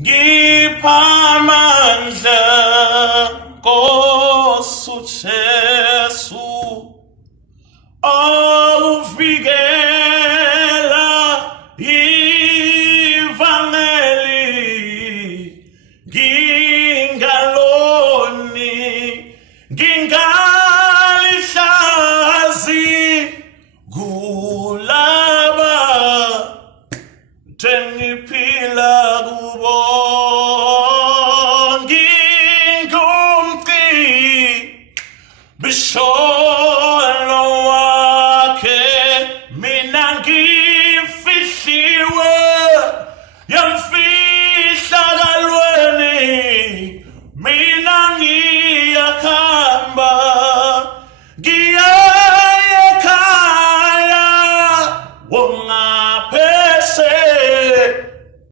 ngipha amandla Nkosi uJesu ovikela ivangeli ngingaloni ngingalihlazi kulaba njengiphila kubo Bisholo wakhe mina ngifihliwe yamfi